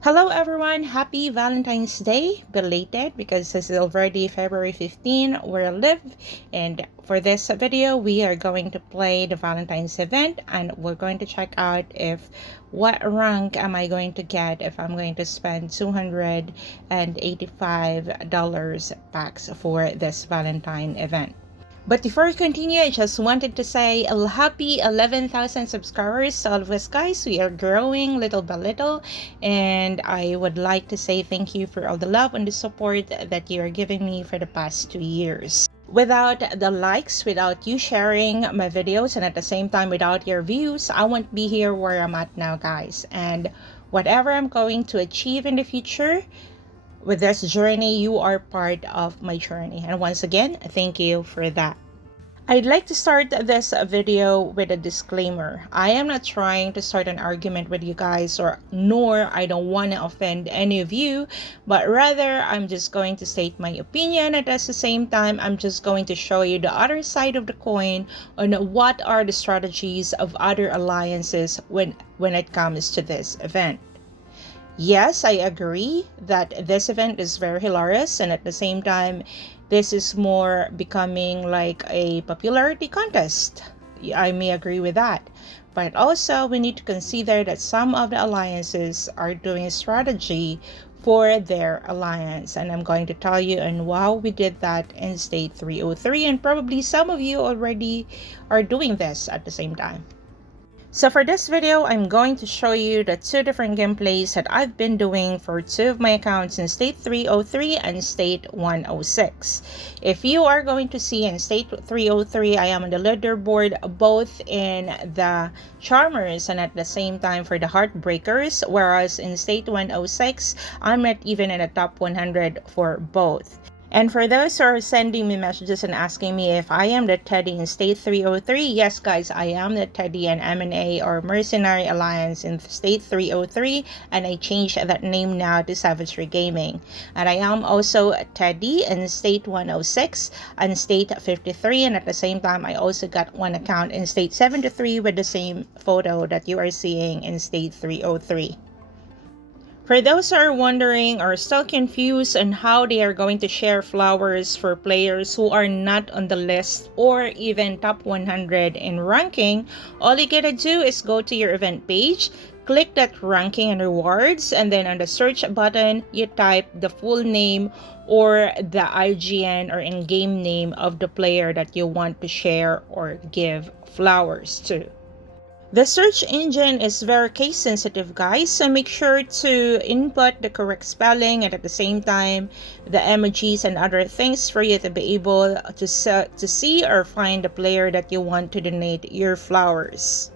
Hello everyone, happy Valentine's Day, belated because this is already February 15 where I live, and for this video we are going to play the Valentine's event and we're going to check out if what rank am I going to get if I'm going to spend $285 packs for this Valentine event. But before we continue, I just wanted to say a happy 11,000 subscribers to all of us guys. We are growing little by little, and I would like to say thank you for all the love and the support that you are giving me for the past 2 years. Without the likes, without you sharing my videos, and at the same time without your views, I won't be here where I'm at now, guys. And whatever I'm going to achieve in the future, with this journey, you are part of my journey. And once again, thank you for that. I'd like to start this video with a disclaimer. I am not trying to start an argument with you guys, or nor I don't want to offend any of you, but rather I'm just going to state my opinion, and at the same time I'm just going to show you the other side of the coin on what are the strategies of other alliances when it comes to this event. Yes, I agree that this event is very hilarious, and at the same time, this is more becoming like a popularity contest. I may agree with that. But also, we need to consider that some of the alliances are doing a strategy for their alliance. And I'm going to tell you and how we did that in State 303. And probably some of you already are doing this at the same time. So for this video, I'm going to show you the two different gameplays that I've been doing for two of my accounts in State 303 and State 106. If you are going to see in State 303, I am on the leaderboard both in the Charmers and at the same time for the Heartbreakers, whereas in State 106, I'm not even in the top 100 for both. And for those who are sending me messages and asking me if I am the Teddy in State 303, yes guys, I am the Teddy and M&A or Mercenary Alliance in State 303, and I changed that name now to Savagery Gaming. And I am also Teddy in State 106 and State 53, and at the same time I also got one account in State 73 with the same photo that you are seeing in State 303. For those who are wondering or still confused on how they are going to share flowers for players who are not on the list or even top 100 in ranking, all you gotta do is go to your event page, click that ranking and rewards, and then on the search button, you type the full name or the IGN or in-game name of the player that you want to share or give flowers to. The search engine is very case sensitive, guys, so make sure to input the correct spelling and at the same time the emojis and other things for you to be able to see or find the player that you want to donate your flowers.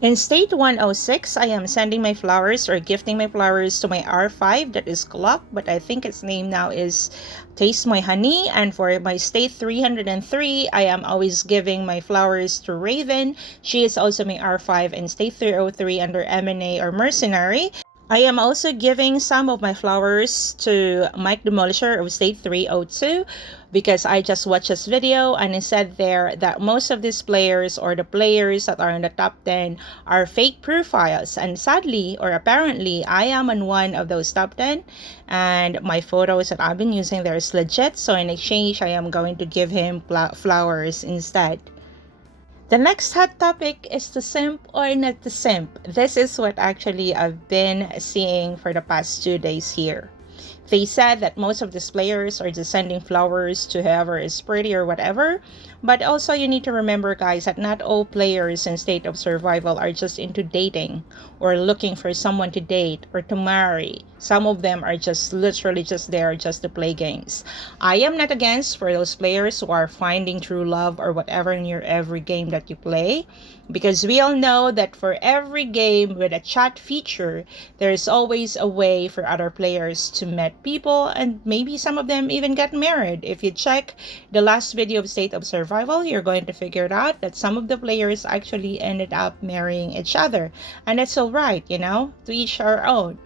In State 106, I am sending my flowers or gifting my flowers to my R5 that is Clock, but I think its name now is Taste My Honey. And for my State 303, I am always giving my flowers to Raven. She is also my R5 in State 303 under M&A or Mercenary. I am also giving some of my flowers to Mike Demolisher of State 302 because I just watched this video and it said there that most of these players or the players that are in the top 10 are fake profiles, and sadly or apparently I am on one of those top 10 and my photos that I've been using there is legit, so in exchange I am going to give him flowers instead. The next hot topic is the simp or not the simp. This is what actually I've been seeing for the past 2 days here. They said that most of these players are just sending flowers to whoever is pretty or whatever. But also you need to remember, guys, that not all players in State of Survival are just into dating or looking for someone to date or to marry. Some of them are just literally just there just to play games. I am not against for those players who are finding true love or whatever in your every game that you play, because we all know that for every game with a chat feature, there is always a way for other players to meet people, and maybe some of them even get married. If you check the last video of State of Survival, you're going to figure it out that some of the players actually ended up marrying each other, and it's all right, you know, to each our own.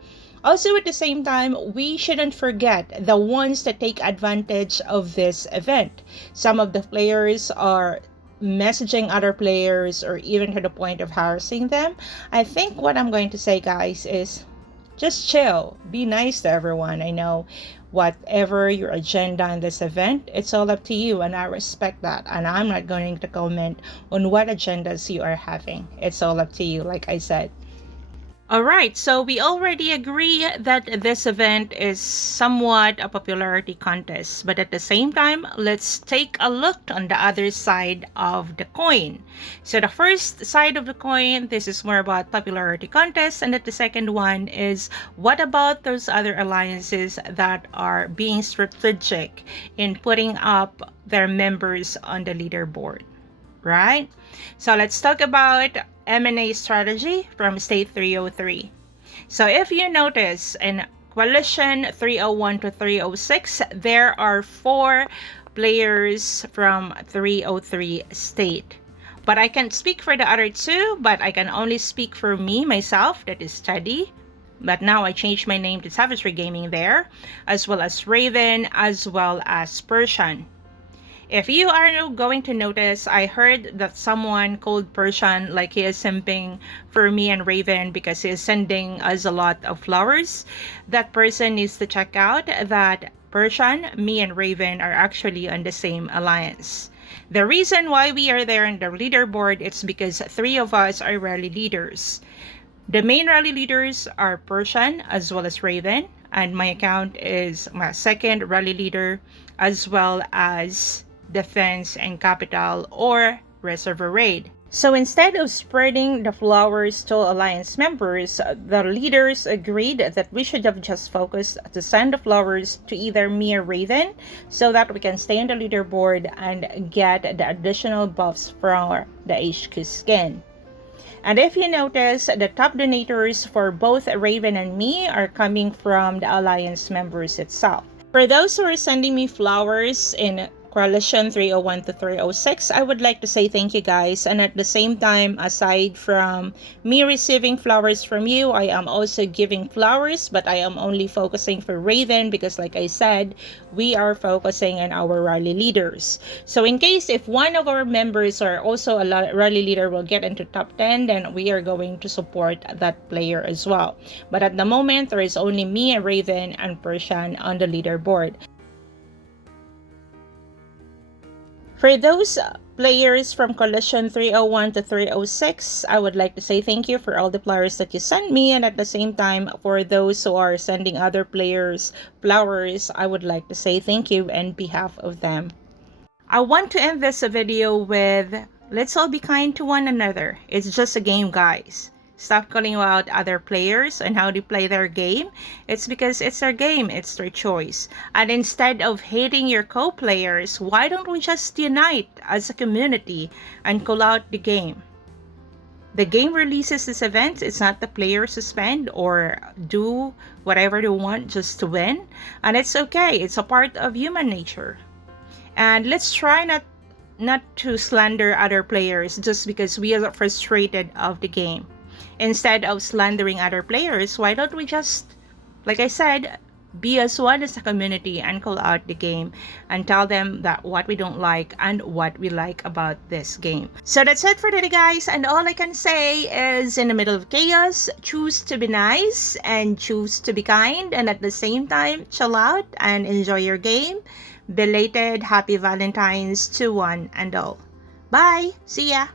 Also, at the same time, we shouldn't forget the ones that take advantage of this event. Some of the players are messaging other players or even to the point of harassing them. I think what I'm going to say, guys, is Just chill. Be nice to everyone. I know whatever your agenda in this event, it's all up to you, and I respect that. And I'm not going to comment on what agendas you are having. It's all up to you, like I said. Alright, so we already agree that this event is somewhat a popularity contest, but at the same time, let's take a look on the other side of the coin. So the first side of the coin, this is more about popularity contest, and the second one is what about those other alliances that are being strategic in putting up their members on the leaderboard, right? So let's talk about M&A strategy from State 303. So if you notice in Coalition 301 to 306, there are 4 players from 303 state. But I can't speak for the other 2, but I can only speak for me, myself, that is Teddy. But now I changed my name to Savagery Gaming there, as well as Raven, as well as Persian. If you are going to notice, I heard that someone called Persian like he is simping for me and Raven because he is sending us a lot of flowers. That person needs to check out that Persian, me and Raven are actually on the same alliance. The reason why we are there on the leaderboard is because 3 of us are rally leaders. The main rally leaders are Persian as well as Raven, and my account is my second rally leader as well as Defense and Capital or Reservoir Raid. So instead of spreading the flowers to alliance members, the leaders agreed that we should have just focused to send the flowers to either me or Raven so that we can stay on the leaderboard and get the additional buffs from the HQ skin. And if you notice, the top donators for both Raven and me are coming from the alliance members itself. For those who are sending me flowers in Coalition 301 to 306, I would like to say thank you guys. And at the same time, aside from me receiving flowers from you, I am also giving flowers, but I am only focusing for Raven because like I said, we are focusing on our rally leaders. So in case if one of our members or also a rally leader will get into top 10, then we are going to support that player as well. But at the moment, there is only me, Raven, and Persian on the leaderboard. For those players from Coalition 301 to 306, I would like to say thank you for all the flowers that you sent me, and at the same time, for those who are sending other players flowers, I would like to say thank you on behalf of them. I want to end this video with, let's all be kind to one another. It's just a game, guys. Stop calling out other players and how they play their game. It's because it's their game, it's their choice. And instead of hating your co-players, why don't we just unite as a community and call out the game? The game releases this event. It's not the players to spend or do whatever they want just to win. And it's okay. It's a part of human nature. And let's try not to slander other players just because we are frustrated of the game. Instead of slandering other players, why don't we just, like I said, be as one as a community and call out the game and tell them that what we don't like and what we like about this game. So that's it for today, guys, and all I can say is, in the middle of chaos, choose to be nice and choose to be kind, and at the same time chill out and enjoy your game. Belated happy Valentine's to one and all. Bye. See ya.